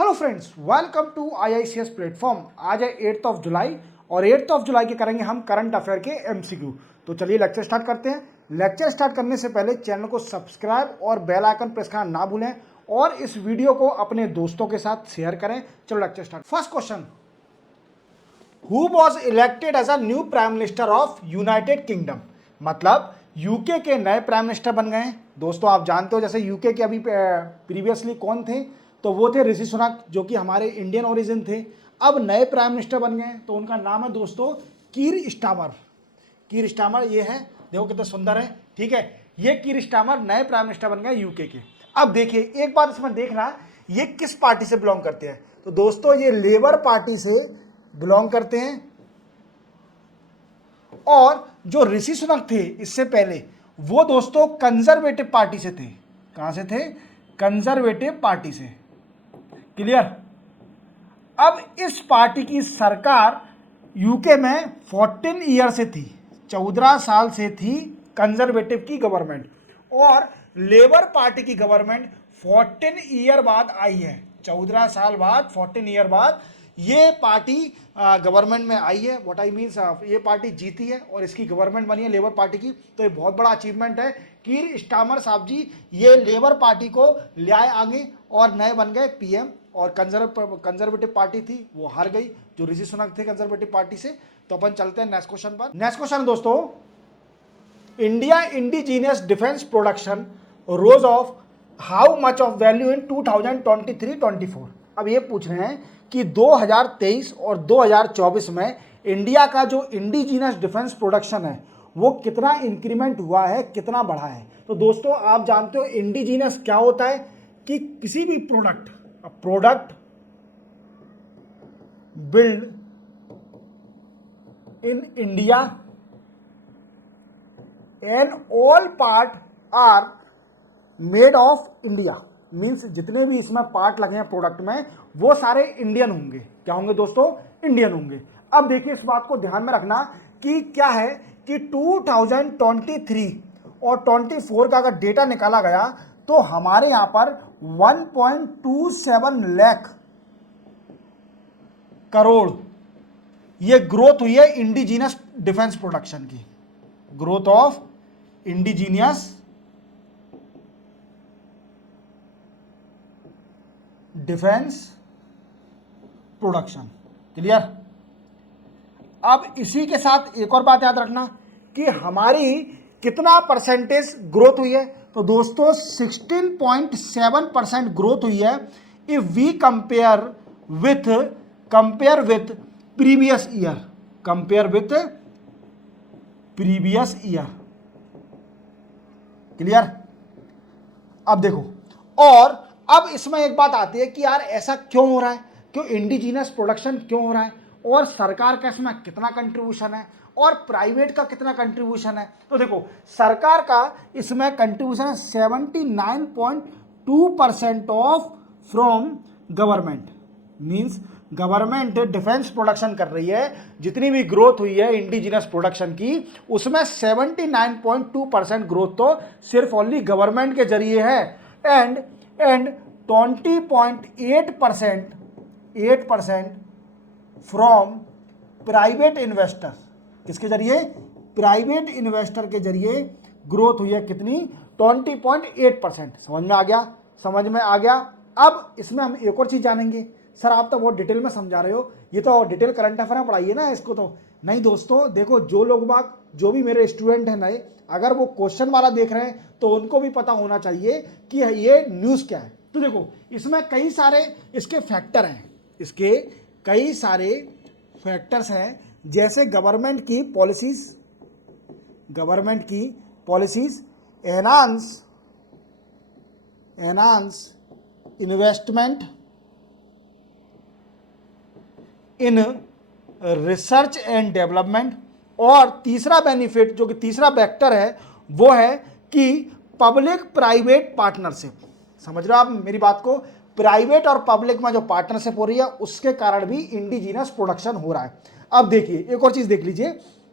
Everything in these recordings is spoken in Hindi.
Hello friends, welcome to IICS platform. आज है 8th ऑफ जुलाई और 8th ऑफ जुलाई के करेंगे हम करंट अफेयर के MCQ। तो चलिए लेक्चर स्टार्ट करते हैं। लेक्चर स्टार्ट करने से पहले चैनल को सब्सक्राइब और बेल आइकन प्रेस करना ना भूलें और इस वीडियो को अपने दोस्तों के साथ शेयर करें। चलो lecture start. First question, who was elected as a new prime minister of United Kingdom? मतलब यूके के नए प्राइम मिनिस्टर बन गए हैं। दोस्तों आप जानते हो जैसे यूके के अभी प्रीवियसली कौन थे, तो वो थे ऋषि सुनक जो कि हमारे इंडियन ओरिजिन थे। अब नए प्राइम मिनिस्टर बन गए हैं तो उनका नाम है दोस्तों कीर स्टामर। कीर स्टामर ये है, देखो कितना सुंदर है, ठीक है। ये कीर स्टामर नए प्राइम मिनिस्टर बन गए यूके के। अब देखिए एक बात इसमें देखना, ये किस पार्टी से बिलोंग करते हैं। तो दोस्तों ये लेबर पार्टी से बिलोंग करते हैं और जो ऋषि सुनक थे इससे पहले वो दोस्तों कंजर्वेटिव पार्टी से थे। कहां से थे? कंजर्वेटिव पार्टी से। क्लियर? अब इस पार्टी की सरकार यूके में 14 ईयर से थी, 14 साल से थी कंजर्वेटिव की गवर्नमेंट, और लेबर पार्टी की गवर्नमेंट 14 ईयर बाद आई है। 14 साल बाद, 14 ईयर बाद ये पार्टी गवर्नमेंट में आई है। व्हाट आई मीन्स, ये पार्टी जीती है और इसकी गवर्नमेंट बनी है लेबर पार्टी की। तो ये बहुत बड़ा अचीवमेंट है। कीर स्टामर साहब जी ये लेबर पार्टी को ले आए आगे और नए बन गए पीएम। और कंजर्वेटिव पार्टी थी वो हार गई, जो ऋषि सुनक थे कंजर्वेटिव पार्टी से। तो अपन चलते हैं नेक्स्ट क्वेश्चन पर। नेक्स्ट क्वेश्चन दोस्तों, India indigenous defence production rose of how much of value in 2023-24? अब ये पूछ रहे हैं कि 2023 और 2024 में इंडिया का जो इंडिजीनियस डिफेंस प्रोडक्शन है वो कितना इंक्रीमेंट हुआ है, कितना बढ़ा है। तो दोस्तों आप जानते हो इंडिजीनियस क्या होता है कि किसी भी product build in India and all part are made of India. Means जितने भी इसमें पार्ट लगे हैं प्रोडक्ट में वो सारे इंडियन होंगे। क्या होंगे दोस्तों? इंडियन होंगे। अब देखिए इस बात को ध्यान में रखना कि क्या है कि 2023 और 24 का अगर डेटा निकाला गया तो हमारे यहां पर 1.27 लाख करोड़ ये ग्रोथ हुई है इंडिजीनियस डिफेंस प्रोडक्शन की। Growth of indigenous defence production. Clear? अब इसी के साथ एक और बात याद रखना कि हमारी कितना परसेंटेज ग्रोथ हुई है। तो दोस्तों 16.7% ग्रोथ हुई है if we compare with previous year. Compare with previous year. Clear? अब देखो, और अब इसमें एक बात आती है कि यार ऐसा क्यों हो रहा है, क्यों इंडिजीनियस प्रोडक्शन क्यों हो रहा है, और सरकार का इसमें कितना कंट्रीब्यूशन है और प्राइवेट का कितना कंट्रीब्यूशन है। तो देखो सरकार का इसमें कंट्रीब्यूशन है 79.2% of from government. Means government defence production कर रही है। जितनी भी ग्रोथ हुई है इंडिजीनियस प्रोडक्शन की उसमें 79.2% ग्रोथ तो सिर्फ ओनली गवर्नमेंट के जरिए है। And 20.8% from private investor. किसके जरिए? प्राइवेट इन्वेस्टर के जरिए ग्रोथ हुई है कितनी? 20.8%। समझ में आ गया? समझ में आ गया। अब इसमें हम एक और चीज जानेंगे। सर आप तो बहुत डिटेल में समझा रहे हो, ये तो डिटेल करंट अफेयर पढ़ाइए ना इसको। तो नहीं दोस्तों, देखो जो भी मेरे स्टूडेंट हैं नए, अगर वो क्वेश्चन वाला देख रहे हैं तो उनको भी पता होना चाहिए कि ये न्यूज़ क्या है। तो देखो इसमें कई सारे इसके फैक्टर हैं, इसके कई सारे फैक्टर्स हैं, जैसे गवर्नमेंट की policies enhance investment in research and development, और तीसरा बेनिफिट जो कि तीसरा वेक्टर है वो है कि पब्लिक प्राइवेट पार्टनरशिप। समझ रहे हो आप मेरी बात को? प्राइवेट और पब्लिक में जो पार्टनरशिप हो रही है उसके कारण भी इंडिजीनियस प्रोडक्शन हो रहा है। अब देखिए एक और चीज देख लीजिए,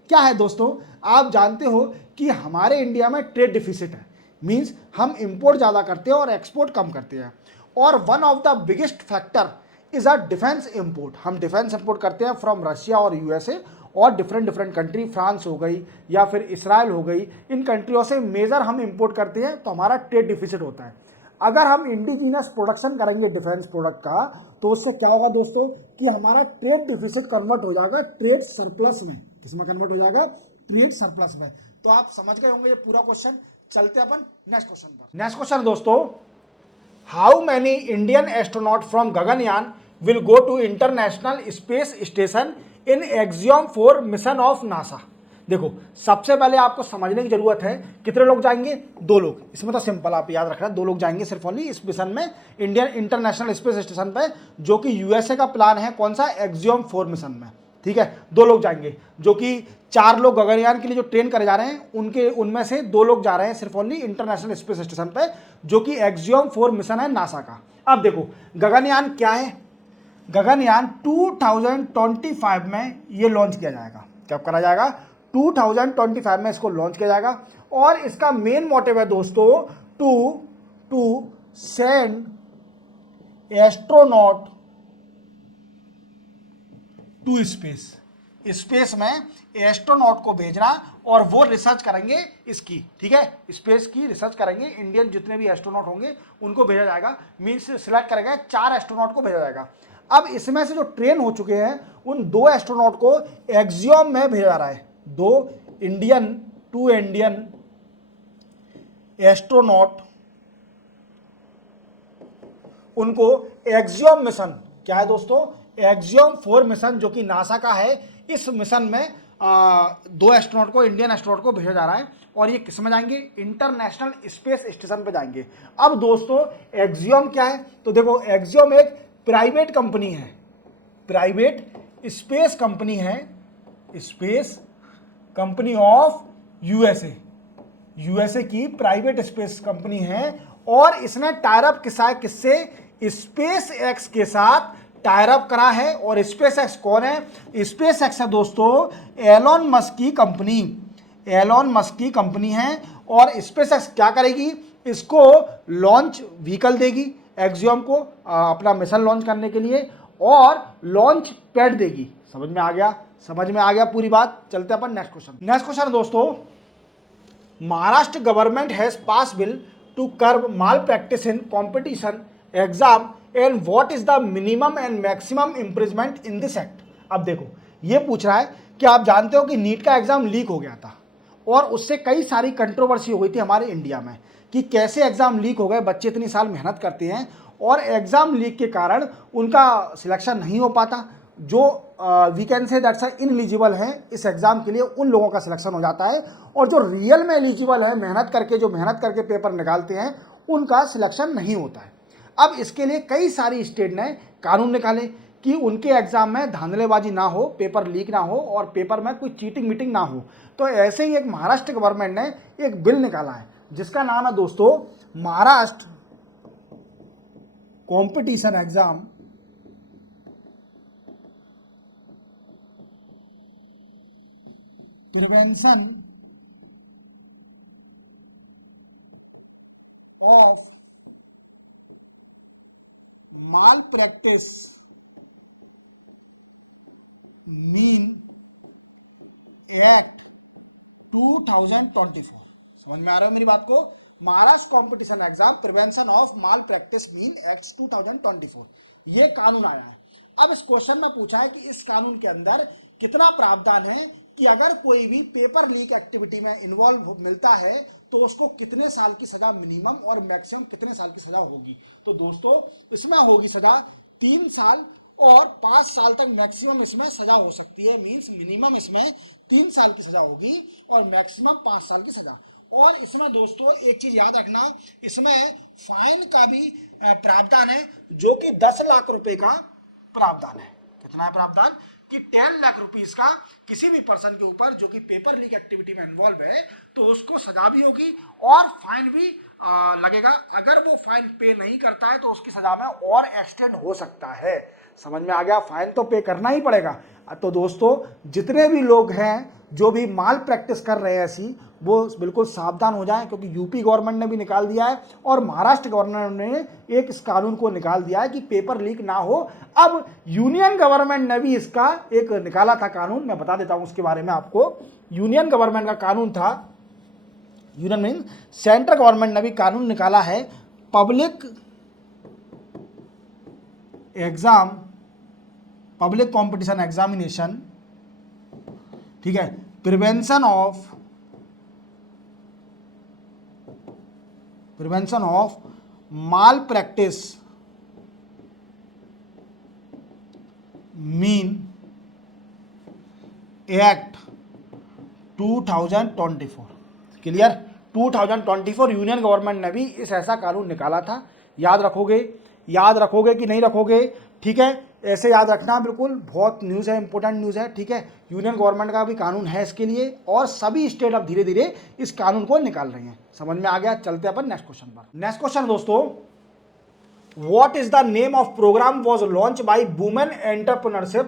क्या है दोस्तों, आप जानते हो कि हमारे इंडिया में ट्रेड डिफिसिट है। मींस हम इंपोर्ट ज़्यादा करते हैं और एक्सपोर्ट कम करते हैं। और one of the biggest factor is a defence import. हम डिफेंस इंपोर्ट करते हैं फ्रॉम रशिया और यूएसए और डिफरेंट कंट्री, फ्रांस हो गई या फिर इसराइल हो गई, इन कंट्रियों से मेजर हम इंपोर्ट करते हैं, तो हमारा ट्रेड डिफिसिट होता है। अगर हम इंडिजीनियस प्रोडक्शन करेंगे डिफेंस प्रोडक्ट का, तो उससे क्या होगा दोस्तों कि हमारा ट्रेड डिफिसिट कन्वर्ट हो जाएगा ट्रेड सरप्लस में। किसमें कन्वर्ट हो जाएगा? ट्रेड सरप्लस में। तो आप समझ गए होंगे ये पूरा क्वेश्चन। चलते अपन नेक्स्ट क्वेश्चन पर। नेक्स्ट क्वेश्चन दोस्तों, how many Indian astronaut from Gaganyaan will go to international space station in Axiom 4 mission of NASA. देखो, सबसे पहले आपको समझने की जरूरत है कितने लोग जाएंगे? 2 लोग। इसमें तो सिंपल, आप याद रखना 2 लोग जाएंगे सिर्फ ओनली इस मिशन में, इंडियन इंटरनेशनल स्पेस स्टेशन पे, जो कि यूएसए का प्लान है। कौन सा? एक्सियोम 4 मिशन में। ठीक है, 2 लोग जाएंगे, जो कि 4 लोग गगनयान के लिए जो ट्रेन करे जा रहे हैं उनमें से 2 लोग जा रहे हैं सिर्फ ओनली इंटरनेशनल स्पेस स्टेशन पे, जो कि एक्सियोम 4 मिशन है नासा का। अब देखो, गगनयान क्या है? गगनयान 2025 में ये लॉन्च किया जाएगा। कब करा जाएगा? 2025 में इसको लॉन्च किया जाएगा। और इसका मेन मोटिव है दोस्तों to send astronaut to space. Space में एस्ट्रोनॉट को भेजना और वो रिसर्च करेंगे इसकी। ठीक है, स्पेस की रिसर्च करेंगे। इंडियन जितने भी एस्ट्रोनॉट होंगे उनको भेजा जाएगा, मीन्स सिलेक्ट करेंगे 4 एस्ट्रोनॉट को भेजा जाएगा। अब इसमें से जो ट्रेन हो चुके हैं उन 2 एस्ट्रोनॉट को एक्सियोम में भेजा जा रहा है। 2 इंडियन एस्ट्रोनॉट, उनको एक्सियोम मिशन, क्या है दोस्तों? एक्सियोम 4 मिशन, जो कि नासा का है। इस मिशन में 2 एस्ट्रोनॉट को, इंडियन एस्ट्रोनॉट को भेजा जा रहा है। और ये किस में जाएंगे? इंटरनेशनल स्पेस स्टेशन पे जाएंगे। अब दोस्तों, एक्सियोम क्या है? तो देखो, एक्सियोम एक प्राइवेट कंपनी है, प्राइवेट स्पेस कंपनी है, स्पेस कंपनी ऑफ यूएसए की प्राइवेट स्पेस कंपनी है। और इसने टायर अप किससे? स्पेस एक्स के साथ टायर अप करा है। और स्पेस एक्स कौन है? स्पेस एक्स है दोस्तों एलोन मस्क की कंपनी। एलोन मस्क की कंपनी है। और स्पेस एक्स क्या करेगी? इसको लॉन्च व्हीकल देगी एक्सियोम को, अपना मिशन लॉन्च करने के लिए, और लॉन्च पैड देगी। समझ में आ गया? समझ में आ गया पूरी बात। चलते अपन नेक्स्ट क्वेश्चन। नेक्स्ट क्वेश्चन दोस्तों, Maharashtra government has pass bill to curb malpractice in competition exam and what is the minimum and maximum improvement in this act. अब देखो, ये पूछ रहा है कि आप जानते हो कि नीट का एग्जाम लीक हो गया था और उससे कई सारी कंट्रोवर्सी हो गई थी हमारे इंडिया में कि कैसे एग्जाम लीक हो गए। बच्चे इतनी साल मेहनत करते हैं और एग्जाम लीक के कारण उनका सिलेक्शन नहीं हो पाता। जो we can say that's ineligible हैं इस एग्जाम के लिए, उन लोगों का सिलेक्शन हो जाता है। और जो रियल में एलिजिबल है, मेहनत करके पेपर निकालते हैं, उनका सिलेक्शन नहीं होता है। अब इसके लिए कई सारी स्टेट ने कानून निकाले कि उनके एग्जाम में धांधलेबाजी ना हो, पेपर लीक ना हो और पेपर में कोई चीटिंग मीटिंग ना हो। तो ऐसे ही एक महाराष्ट्र गवर्नमेंट ने एक बिल निकाला है जिसका नाम है दोस्तों Maharashtra competition exam prevention of mall practice mean act 2024। समझ में आ रहा है मेरी बात को? Maharashtra competition exam prevention of mall practice mean act 2024, ये कानून आया है। अब इस क्वेश्चन में पूछा है कि इस कानून के अंदर कितना प्रावधान है कि अगर कोई भी पेपर लीक एक्टिविटी में इन्वॉल्व मिलता है तो उसको कितने साल की सजा मिनिमम और मैक्सिमम कितने साल की सजा होगी। तो दोस्तों, इसमें होगी सजा 3 साल और 5 साल तक मैक्सिमम इसमें सजा हो सकती है। मीन्स मिनिमम इसमें 3 साल की सजा होगी और मैक्सिमम 5 साल की सजा। और इसमें दोस्तों एक चीज याद रखना, इसमें फाइन का भी प्रावधान है, जो कि 10 लाख रुपए का प्रावधान है। कितना है प्रावधान? कि 10 लाख रुपीस का किसी भी पर्सन के ऊपर जो कि पेपर लीक एक्टिविटी में इन्वॉल्व है, तो उसको सजा भी होगी और फाइन भी लगेगा। अगर वो फाइन पे नहीं करता है तो उसकी सजा में और एक्सटेंड हो सकता है। समझ में आ गया? फाइन तो पे करना ही पड़ेगा। तो दोस्तों जितने भी लोग हैं जो भी माल प्रैक्टिस कर रहे हैं ऐसी, वो बिल्कुल सावधान हो जाएं, क्योंकि यूपी गवर्नमेंट ने भी निकाल दिया है और महाराष्ट्र गवर्नमेंट ने एक इस कानून को निकाल दिया है कि पेपर लीक ना हो। अब यूनियन गवर्नमेंट ने भी इसका एक निकाला था कानून, मैं बता देता हूं उसके बारे में आपको। यूनियन गवर्नमेंट का कानून था, यूनियन मीन सेंट्रल गवर्नमेंट ने भी कानून निकाला है, public exam, public competition examination, ठीक है, prevention of mall practice mean act 2024। Clear? 2024 union government ने भी इस ऐसा कानून निकाला था। याद रखोगे कि नहीं रखोगे? ठीक है, ऐसे याद रखना, बिल्कुल बहुत न्यूज़ है, इंपॉर्टेंट न्यूज़ है। ठीक है, यूनियन गवर्नमेंट का भी कानून है इसके लिए और सभी स्टेट अब धीरे धीरे इस कानून को निकाल रही हैं। समझ में आ गया? चलते अपन नेक्स्ट क्वेश्चन पर। नेक्स्ट क्वेश्चन दोस्तों, what is the name of program was launch by women entrepreneurship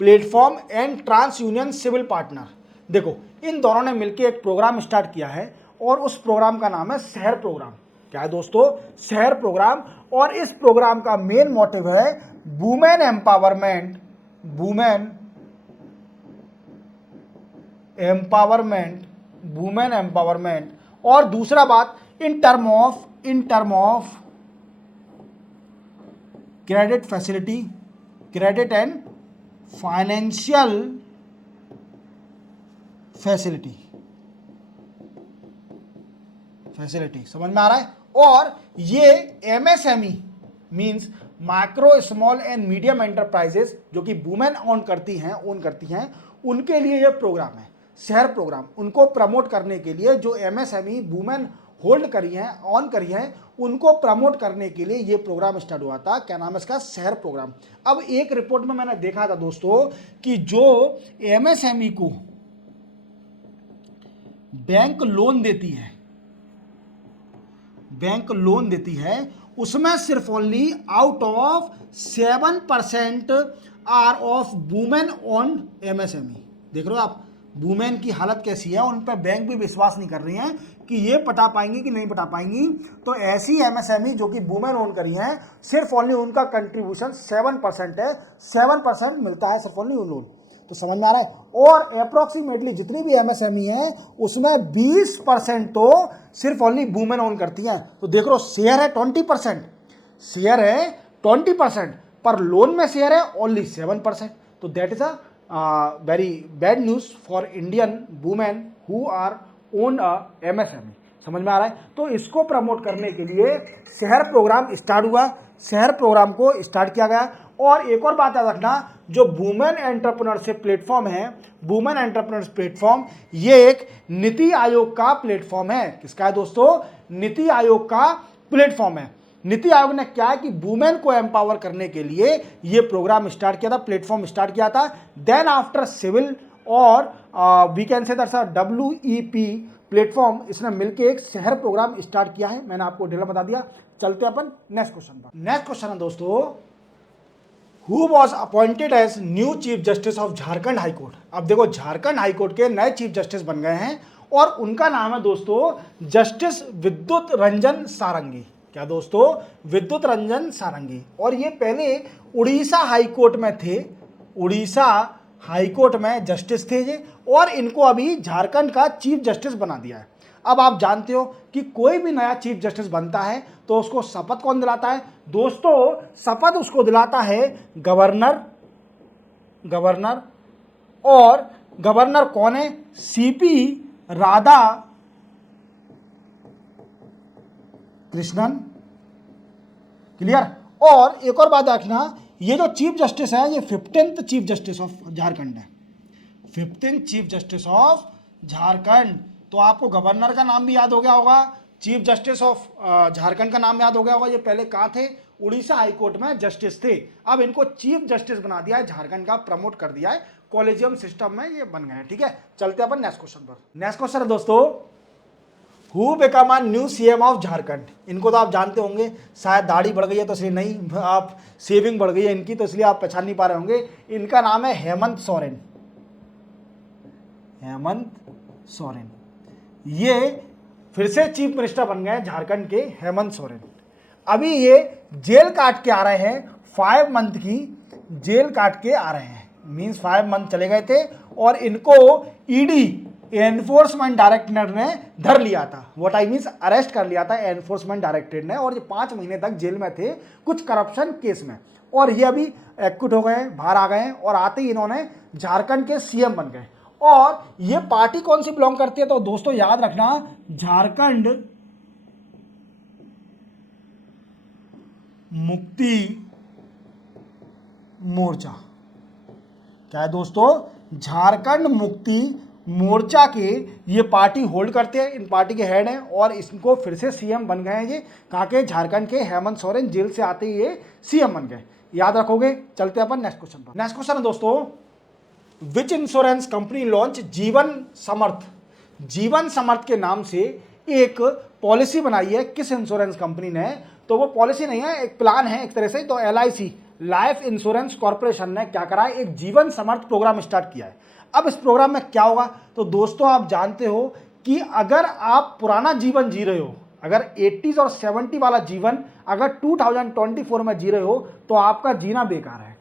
platform and TransUnion CIBIL partner. देखो, इन दोनों ने मिलकर एक प्रोग्राम स्टार्ट किया है और उस प्रोग्राम का नाम है शहर प्रोग्राम। क्या है दोस्तों? शहर प्रोग्राम। और इस प्रोग्राम का मेन मोटिव है वुमेन एम्पावरमेंट, और दूसरा बात in term of credit facility, credit and financial facility. समझ में आ रहा है? और ये MSME means micro small and medium enterprises जो कि वुमेन ओन करती हैं, उनके लिए ये प्रोग्राम है शहर प्रोग्राम। उनको प्रमोट करने के लिए, जो एमएसएमई वुमेन होल्ड करी हैं, ऑन करी हैं, उनको प्रमोट करने के लिए ये प्रोग्राम स्टार्ट हुआ था। क्या नाम है इसका? शहर प्रोग्राम। अब एक रिपोर्ट में मैंने देखा था दोस्तों कि जो एमएसएमई को बैंक लोन देती है, उसमें सिर्फ only out of 7% are of women on MSME. देख रहे हो आप वुमेन की हालत कैसी है? उन पर बैंक भी विश्वास नहीं कर रही हैं कि ये पटा पाएंगी कि नहीं पटा पाएंगी। तो ऐसी एमएसएमई जो कि वुमेन ओन करी हैं, सिर्फ ओनली उनका कंट्रीब्यूशन 7% है, 7% मिलता है सिर्फ ओनली उन लोन। तो समझ में आ रहा है? और अप्रोक्सीमेटली जितनी भी एमएसएमई है उसमें 20% तो सिर्फ ओनली वुमेन ओन करती हैं। तो देख लो, शेयर है 20%, पर लोन में शेयर है ओनली 7%। तो that is a very bad news for Indian women who our own MSME. समझ में आ रहा है? तो इसको प्रमोट करने के लिए शहर प्रोग्राम स्टार्ट हुआ, शहर प्रोग्राम को स्टार्ट किया गया। और एक और बात याद रखना, जो वुमेन एंटरप्रेन्योरशिप प्लेटफॉर्म है, वुमेन एंटरप्रेन्योरशिप प्लेटफॉर्म, ये एक नीति आयोग का प्लेटफॉर्म है। किसका है दोस्तों? नीति आयोग का प्लेटफॉर्म है। नीति आयोग ने क्या है कि वुमेन को एम्पावर करने के लिए ये प्रोग्राम स्टार्ट किया था, प्लेटफॉर्म स्टार्ट किया था। देन आफ्टर सिविल और we can say that's WEP platform, इसने मिलकर एक शहर प्रोग्राम स्टार्ट किया है। मैंने आपको डिटेल बता दिया। चलते अपन नेक्स्ट क्वेश्चन पर। नेक्स्ट क्वेश्चन है दोस्तों, who was appointed as new chief justice of Jharkhand high court. अब देखो, झारखंड हाई कोर्ट के नए चीफ जस्टिस बन गए हैं और उनका नाम है दोस्तों जस्टिस विद्युत रंजन सारंगी। क्या दोस्तों? विद्युत रंजन सारंगी। और ये पहले उड़ीसा हाई कोर्ट में थे, उड़ीसा हाई कोर्ट में जस्टिस थे ये, और इनको अभी झारखंड का चीफ जस्टिस बना दिया है। अब आप जानते हो कि कोई भी नया चीफ जस्टिस बनता है तो उसको शपथ कौन दिलाता है? दोस्तों, शपथ उसको दिलाता है गवर्नर। और गवर्नर कौन है? CP राधा कृष्णन। क्लियर? और एक और बात रखना, ये जो चीफ जस्टिस है ये 15th chief justice of Jharkhand है, 15th chief justice of Jharkhand. तो आपको गवर्नर का नाम भी याद हो गया होगा, चीफ जस्टिस ऑफ झारखंड का नाम याद हो गया होगा। ये पहले कहाँ थे? उड़ीसा हाई कोर्ट में जस्टिस थे। अब इनको चीफ जस्टिस बना दिया है, झारखंड का प्रमोट कर दिया है, कॉलेजियम सिस्टम में ये बन गए हैं। ठीक है, चलते अपन नेक्स्ट क्वेश्चन पर। नेक्स्ट क्वेश्चन है दोस्तों, who become a new CM of Jharkhand. इनको तो आप जानते होंगे, शायद दाढ़ी बढ़ गई है तो इसलिए नहीं, आप सेविंग बढ़ गई है इनकी तो इसलिए आप पहचान नहीं पा रहे होंगे। इनका नाम है हेमंत सोरेन। हेमंत सोरेन ये फिर से चीफ मिनिस्टर बन गए झारखंड के, हेमंत सोरेन। अभी ये जेल काट के आ रहे हैं, 5 मंथ की जेल काट के आ रहे हैं, मींस 5 मंथ चले गए थे और इनको ईडी एनफोर्समेंट डायरेक्टरेट ने धर लिया था। व्हाट आई मींस अरेस्ट कर लिया था एनफोर्समेंट डायरेक्टरेट ने, और ये 5 महीने तक जेल में थे कुछ करप्शन केस में, और ये अभी एक्विट हो गए, बाहर आ गए और आते ही इन्होंने झारखंड के सीएम बन गए। और ये पार्टी कौन सी बिलोंग करती है, तो दोस्तों याद रखना, झारखंड मुक्ति मोर्चा। क्या है दोस्तों, झारखंड मुक्ति मोर्चा के ये पार्टी होल्ड करते हैं, इन पार्टी के हेड हैं, और इसको फिर से सीएम बन गए हैं ये, कहाँ के, झारखंड के। हेमंत सोरेन जेल से आते ही ये सीएम बन गए, याद रखोगे। चलते हैं अपन नेक्स्ट क्वेश्चन पर। नेक्स्ट क्वेश्चन है दोस्तों, विच इंश्योरेंस कंपनी लॉन्च जीवन समर्थ। जीवन समर्थ के नाम से एक पॉलिसी बनाई है किस इंश्योरेंस कंपनी ने, तो वो पॉलिसी नहीं है, एक प्लान है एक तरह से। तो LIC लाइफ इंश्योरेंस कॉर्पोरेशन ने क्या करा है, एक जीवन समर्थ प्रोग्राम स्टार्ट किया है। अब इस प्रोग्राम में क्या होगा, तो दोस्तों आप जानते हो कि अगर आप पुराना जीवन जी रहे हो, अगर 80s और 70 वाला जीवन अगर 2024 में जी रहे हो तो आपका जीना बेकार है।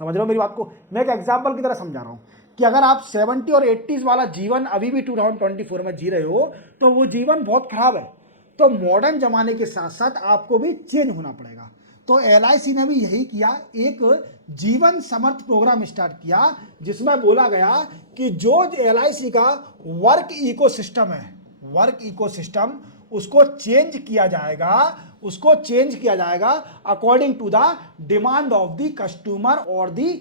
समझ रहे हो मेरी बात को, मैं एक एग्जाम्पल की तरह समझा रहा हूँ कि अगर आप 70 और 80s वाला जीवन अभी भी 2024 में जी रहे हो तो वो जीवन बहुत खराब है। तो मॉडर्न जमाने के साथ साथ आपको भी चेंज होना पड़ेगा। तो LIC ने भी यही किया, एक जीवन समर्थ प्रोग्राम स्टार्ट किया जिसमें बोला गया कि जो LIC का वर्क इकोसिस्टम है, वर्क इकोसिस्टम उसको चेंज किया जाएगा, उसको चेंज किया जाएगा according to the demand of the customer और द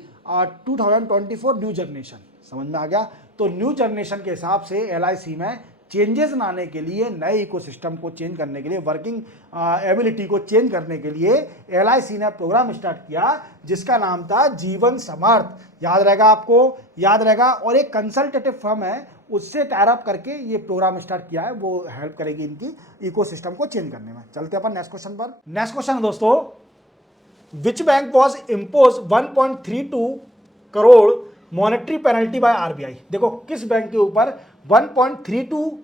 2024 न्यू जनरेशन। समझ में आ गया। तो न्यू जनरेशन के हिसाब से LIC में चेंजेस लाने के लिए, नए इकोसिस्टम को चेंज करने के लिए, वर्किंग एबिलिटी को चेंज करने के लिए LIC ने प्रोग्राम स्टार्ट किया जिसका नाम था जीवन समर्थ। याद रहेगा आपको, याद रहेगा। और एक कंसल्टेटिव फर्म है उससे टायर अप करके ये प्रोग्राम स्टार्ट किया है, वो हेल्प करेगी इनकी इकोसिस्टम को चेंज करने में। चलते अपन नेक्स्ट क्वेश्चन पर। नेक्स्ट क्वेश्चन दोस्तों, which bank was impose 1.32 crore monetary penalty by RBI। देखो किस बैंक के ऊपर 1.32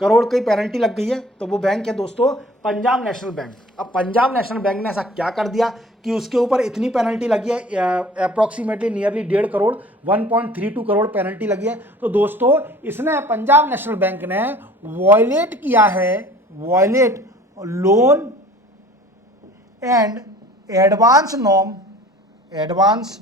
करोड़ की पेनल्टी लग गई है, तो वो बैंक है दोस्तों पंजाब नेशनल बैंक। अब पंजाब नेशनल बैंक ने ऐसा क्या कर दिया कि उसके ऊपर इतनी पेनल्टी लगी है, approximately nearly 1.5 crore, 1.32 crore penalty लगी है। तो दोस्तों इसने, पंजाब नेशनल बैंक ने वॉयलेट किया है, violate loan and advance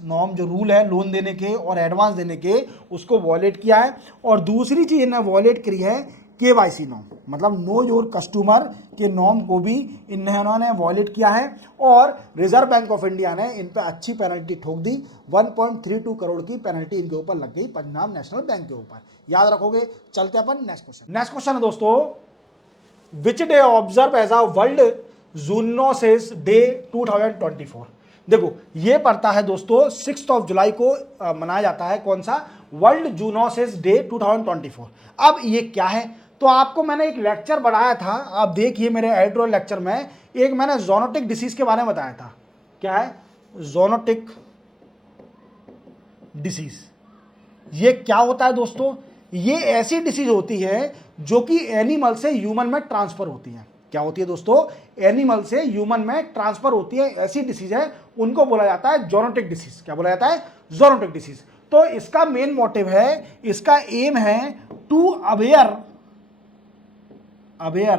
norm जो रूल है लोन देने के और एडवांस देने के, उसको वॉलेट किया है। और दूसरी चीज इन्हें वॉलेट करी है KYC नॉर्म, मतलब नो योर कस्टमर के नॉर्म को भी इन्होंने वॉलेट किया है। और रिजर्व बैंक ऑफ इंडिया ने इन पर अच्छी पेनल्टी ठोक दी, 1.32 करोड़ की पेनल्टी इनके ऊपर लग गई पंजाब नेशनल बैंक के ऊपर। याद रखोगे। चलते अपन नेक्स्ट क्वेश्चन। नेक्स्ट क्वेश्चन है दोस्तों, which day observe as a world zoonosis day 2024। देखो ये पड़ता है दोस्तों 6 जुलाई को मनाया जाता है, कौन सा, वर्ल्ड जूनोसिस डे 2024। अब ये क्या है, तो आपको मैंने एक लेक्चर बढ़ाया था, आप देखिए मेरे एडिटोरियल लेक्चर में, एक मैंने ज़ोनोटिक डिसीज के बारे में बताया था। क्या है ज़ोनोटिक डिसीज? ये क्या होता है दोस्तों, ये ऐसी डिसीज होती है जो कि एनिमल से ह्यूमन में ट्रांसफर होती है। क्या होती है दोस्तों, एनिमल से ह्यूमन में ट्रांसफर होती है, ऐसी डिसीज है, उनको बोला जाता है ज़ोनोटिक डिसीज। क्या बोला जाता है, ज़ोनोटिक डिसीज। तो इसका मेन मोटिव है, इसका एम है to aware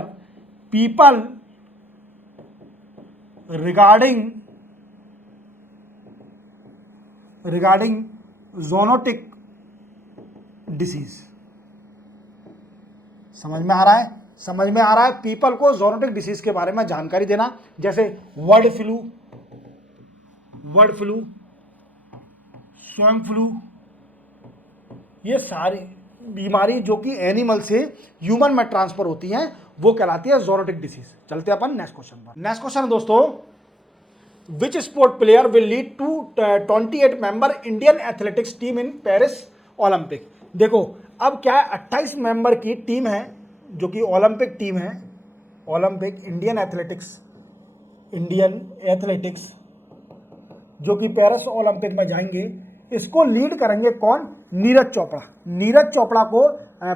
people regarding zoonotic disease. समझ में आ रहा है, समझ में आ रहा है। पीपल को ज़ोनोटिक डिसीज के बारे में जानकारी देना, जैसे बर्ड फ्लू, स्वाइन फ्लू, ये सारी बीमारी जो कि एनिमल से ह्यूमन में ट्रांसफर होती हैं वो कहलाती है ज़ोनोटिक डिसीज। चलते हैं अपन नेक्स्ट क्वेश्चन पर। नेक्स्ट क्वेश्चन है दोस्तों, which sport player will lead to 28 member Indian athletics team in Paris Olympic. देखो अब क्या है, 28 मेंबर की टीम है जो कि ओलंपिक टीम है, ओलंपिक इंडियन एथलेटिक्स जो कि पेरिस ओलंपिक में जाएंगे, इसको लीड करेंगे कौन? नीरज चोपड़ा। नीरज चोपड़ा को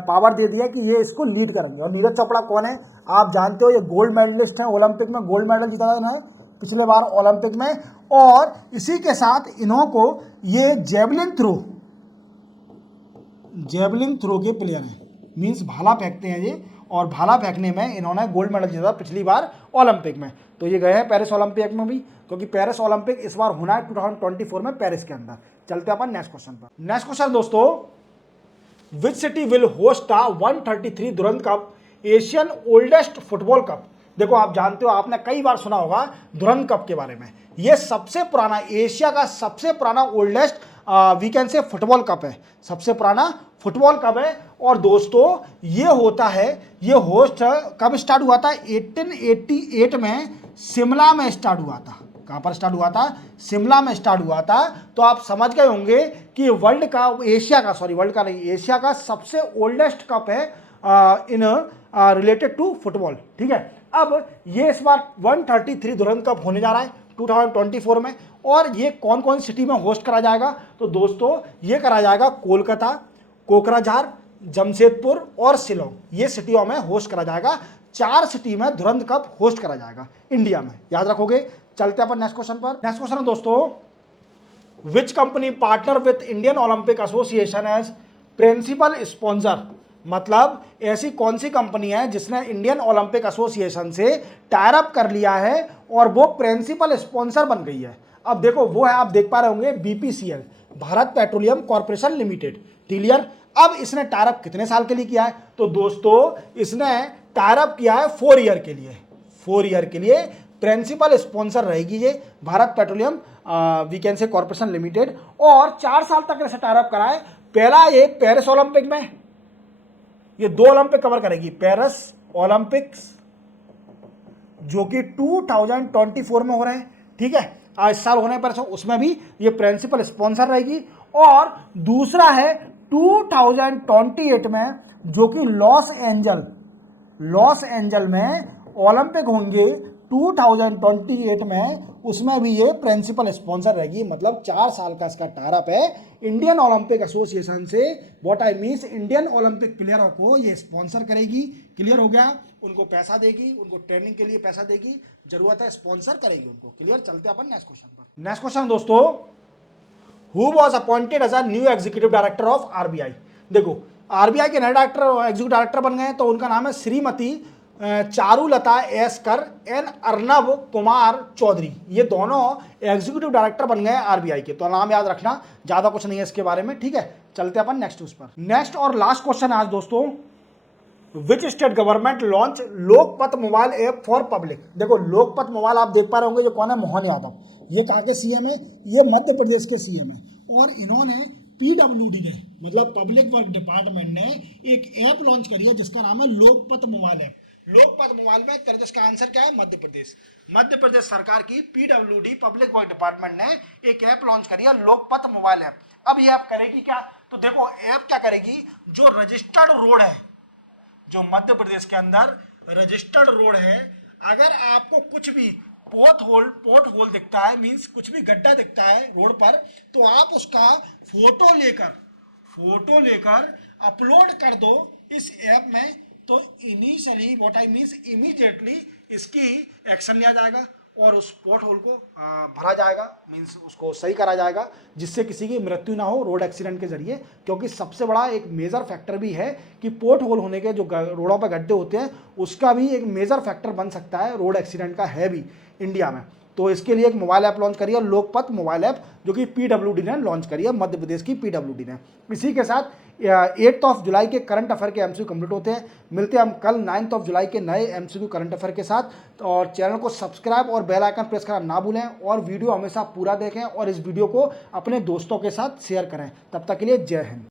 पावर दे दिया कि ये इसको लीड करेंगे। और नीरज चोपड़ा कौन है? आप जानते हो, ये गोल्ड मेडलिस्ट हैं, ओलंपिक में गोल्ड मेडल जीता था पिछले बार ओलंपिक में। और इसी के साथ इन्हों को ये जेवलिन थ्रो के प्लेयर हैं, मीन्स भाला फेंकते हैं ये, और भाला फेंकने में इन्होंने गोल्ड मेडल जीता पिछली बार ओलंपिक में। तो ये गए हैं पेरिस ओलंपिक में भी, क्योंकि पेरिस ओलंपिक इस बार होना है 2024 में पेरिस के अंदर। चलते हैं अपन नेक्स्ट क्वेश्चन पर। नेक्स्ट क्वेश्चन दोस्तों, which city will host the 133 Durand cup, Asian oldest football cup. देखो आप जानते हो, आपने कई बार सुना होगा दुरंत कप के बारे में। ये सबसे पुराना, एशिया का सबसे पुराना oldest we can say football cup है, सबसे पुराना फुटबॉल कप है। और दोस्तों ये होता है, ये होस्ट कब स्टार्ट हुआ था? 1888 में शिमला में स्टार्ट हुआ था। कहाँ पर स्टार्ट हुआ था? शिमला में स्टार्ट हुआ था। तो आप समझ गए होंगे कि वर्ल्ड का, एशिया का, सॉरी वर्ल्ड का नहीं, एशिया का सबसे ओल्डेस्ट कप है इन रिलेटेड टू फुटबॉल। ठीक है, अब ये इस बार 133 दुरंत कप होने जा रहा है 2024 में। और ये कौन कौन सिटी में होस्ट करा जाएगा? तो दोस्तों ये करा जाएगा कोलकाता, कोकराझार, जमशेदपुर और शिलोंग, ये सिटियों में होस्ट करा जाएगा। 4 सिटी में दुरंत कप होस्ट करा जाएगा इंडिया में, याद रखोगे। चलते हैं अपन नेक्स्ट क्वेश्चन पर। नेक्स्ट क्वेश्चन है दोस्तों, which company partner with Indian Olympic Association as principal sponsor. मतलब ऐसी कौन सी कंपनी है जिसने इंडियन ओलंपिक एसोसिएशन से टायर अप कर लिया है और वो प्रिंसिपल स्पॉन्सर बन गई है। अब देखो वो है, आप देख पा रहे होंगे, BPCL, Bharat petroleum corporation limited. Clear. अब इसने टायर अप कितने साल के लिए किया है? तो दोस्तों इसने टायर अप किया है 4 ईयर के लिए। 4 ईयर के लिए प्रिंसिपल स्पॉन्सर रहेगी ये Bharat Petroleum we can say Corporation Limited. और 4 साल तक इसे टायर अप करा है। पहला ये पेरिस ओलंपिक में, ये 2 ओलंपिक कवर करेगी, पेरिस ओलंपिक्स जो कि 2024 में हो रहे हैं। ठीक है, इस साल होने पर उसमें भी ये प्रिंसिपल स्पॉन्सर रहेगी। और दूसरा है 2028 में, जो कि लॉस एंजल में ओलंपिक होंगे 2028 में, उसमें भी ये प्रिंसिपल स्पॉन्सर रहेगी। मतलब 4 साल का इसका टायर अप है इंडियन ओलंपिक एसोसिएशन से। What I means, Indian Olympic प्लेयरों को ये स्पॉन्सर करेगी। क्लियर हो गया? उनको पैसा देगी, उनको ट्रेनिंग के लिए पैसा देगी, जरूरत है स्पॉन्सर करेगी उनको। क्लियर। चलते हैं अपन नेक्स्ट क्वेश्चन पर। नेक्स्ट क्वेश्चन दोस्तों, who was appointed as a new executive director of RBI। देखो RBI के नए एग्जीक्यूटिव डायरेक्टर बन गए, तो उनका नाम है श्रीमती चारुलता एस कर एन अर्नब कुमार चौधरी। ये दोनों एग्जीक्यूटिव डायरेक्टर बन गए RBI के। तो नाम याद रखना, ज्यादा कुछ नहीं है इसके बारे में। ठीक है, चलते अपन नेक्स्ट उस पर। नेक्स्ट और लास्ट क्वेश्चन आज दोस्तों, which state government launch Lokpath mobile app for public. देखो लोकपथ मोबाइल आप देख पा रहे होंगे, जो कौन है? मोहन यादव। ये कहाँ के CM है? ये मध्य प्रदेश के CM है। और इन्होंने PWD ने, मतलब पब्लिक वर्क डिपार्टमेंट ने एक ऐप लॉन्च करी है जिसका नाम है Lokpath mobile app. Lokpath mobile में तेरे का आंसर क्या है? मध्य प्रदेश। मध्य प्रदेश सरकार की PWD पब्लिक वर्क डिपार्टमेंट ने एक ऐप लॉन्च करी है लोकपथ मोबाइल ऐप। अब ये ऐप करेगी क्या? तो देखो ऐप क्या करेगी, जो रजिस्टर्ड रोड है, जो मध्य प्रदेश के अंदर रजिस्टर्ड रोड है, अगर आपको कुछ भी पोर्ट होल दिखता है, मींस कुछ भी गड्ढा दिखता है रोड पर, तो आप उसका फोटो लेकर अपलोड कर दो इस ऐप में। तो initially what I means, immediately इसकी एक्शन लिया जाएगा और उस पोर्ट होल को भरा जाएगा, मींस उसको सही करा जाएगा, जिससे किसी की मृत्यु ना हो रोड एक्सीडेंट के जरिए। क्योंकि सबसे बड़ा एक मेजर फैक्टर भी है कि पोर्ट होल होने के, जो रोडों पर गड्ढे होते हैं, उसका भी एक मेजर फैक्टर बन सकता है रोड एक्सीडेंट का, है भी इंडिया में। तो इसके लिए एक मोबाइल ऐप लॉन्च करी है, लोकपथ मोबाइल ऐप, जो कि PWD ने लॉन्च करी है, मध्य प्रदेश की PWD ने। इसी के साथ 8 जुलाई के करंट अफेयर के MCQ कंप्लीट होते हैं। मिलते हैं हम कल 9 जुलाई के नए MCQ करंट अफेयर के साथ। और चैनल को सब्सक्राइब और बेल आइकन प्रेस करना ना भूलें, और वीडियो हमेशा पूरा देखें, और इस वीडियो को अपने दोस्तों के साथ शेयर करें। तब तक के लिए जय हिंद।